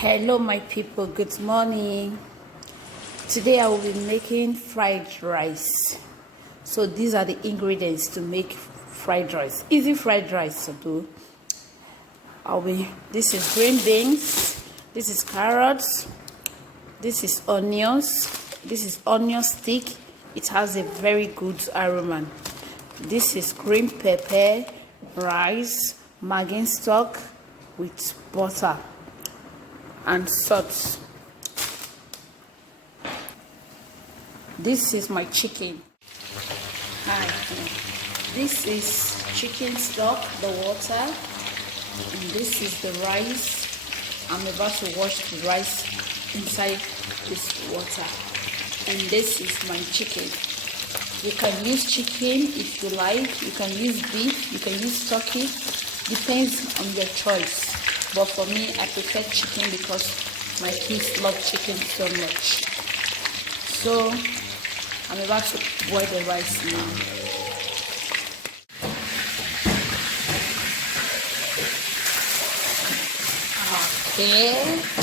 Hello my people, good morning. Today I will be making fried rice. So these are the ingredients to make fried rice. Easy fried rice to do. This is green beans, this is carrots, this is onions, this is onion stick. It has a very good aroma. This is green pepper, rice, Maggi stock with butter and salt. This is my chicken. Hi. This is chicken stock, the water, and this is the rice. I'm about to wash the rice inside this water, and this is my chicken. You can use chicken if you like, you can use beef, you can use turkey, depends on your choice. But for me, I prefer chicken because my kids love chicken so much. So I'm about to boil the rice now. Okay.